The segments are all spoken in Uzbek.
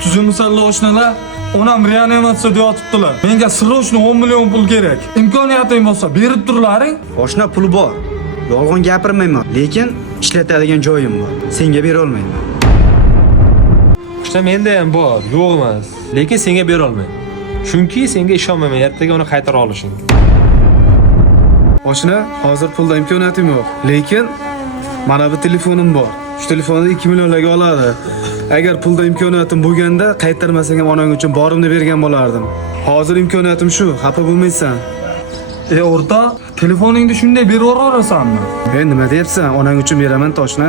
Tuzumsalla oshnalar, onam reanimatsiya deyotibdilar. Menga sirrochni 10 million pul kerak. Imkoniyating bo'lsa berib turlaring. Oshna pul bor. Yolg'on gapirmayman, lekin ishlatadigan joyim bor. Senga bera olmayman. Oshna menda ham bor, yo'q emas. Lekin senga bera olmayman. Chunki senga ishonmayman, ertaga uni qaytara olishing. Oshna, hozir pulda imkoniyatim yo'q, lekin mana bu telefonim bor. Shu telefonni 2 millionlarga oladi. Agar pulda imkoniyatim bo'lganda, qaytarmasang ham onang uchun borimni bergan bo'lardim. Hozir imkoniyatim shu, xafa bo'lmaysan. O'rta, telefoningni shunday berib yuborasanmi? Men nima deyapsan? Onang uchun beraman Toshna.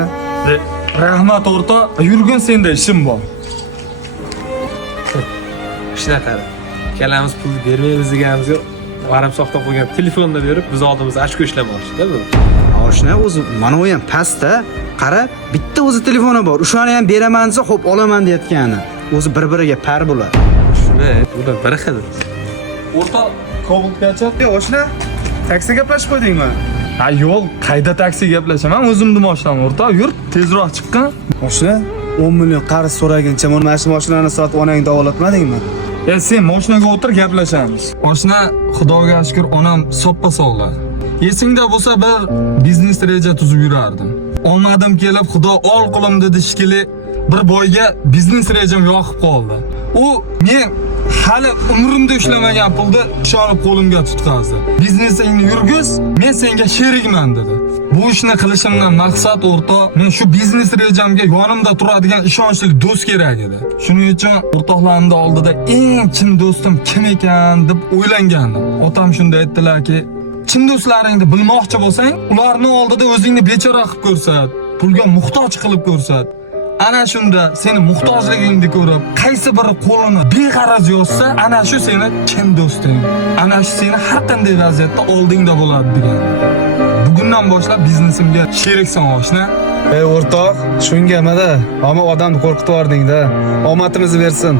Rahmat o'rta, yurgin senda ishim bor. Ishlar qara. Kalamiz pulni bermaymiz deganimizga varamsoqda qo'ygan telefonni berib, biz oldimizda ochko ishlamoqchi-da bu. Oshna o'zi mana u ham pastda. Qara, bitta o'zi telefoni bor. O'shani ham beraman desa, xo'p olaman deyotgani. O'zi bir-biriga par bo'ladi. Shuni, bular bir xil. O'rta, Cobultgacha. Oshna, taksi gaplashib qo'ydingmi? Ha, yo'q, qayda taksi gaplashaman? O'zimni mashinam o'rta, yur, tezroq chiqqin. Oshna, 10 million qarz so'raguncha mana shu mashinani sotib onangni davolatmadingmi? Sen mashinaga o'tir, gaplashamiz. Oshna, Xudoga shukr, onam soppa sog'lar. Esingda bo'lsa bir biznes reja tuzib yurardim. Olmadim kelib, Xudo ol qo'lim dedi shikili. Bir boyga biznes rejam yoqib qoldi. U men hali umrimda ishlamagan pulni ishonib qo'limga tutqazdi. Biznesingni yurgiz, men senga sherikman dedi. Bu ishni qilishimdan maqsad o'rta, men shu biznes rejamga yonimda turadigan ishonchli do'st kerak edi. Shuning uchun o'rtoqlarimning oldida eng chin do'stim kim ekan deb o'ylangandim. Otam shunday aytdilarki, chin do'stlaringni bilmoqchi bo'lsang, ularning oldida o'zingni bechora qilib ko'rsat, pulga muhtoj qilib ko'rsat. Ana shunda seni muhtojligingni ko'rib, qaysi biri qo'lini beg'araz yozsa, ana shu seni chin do'sting. Ana shu seni har qanday vaziyatda oldingda bo'ladi degan. Bugundan boshlab biznesimga sheriksan oshna. Ey o'rtoq, shunga nima-da? Ammo odamni qo'rqitib yording-da. Omadimizni bersin.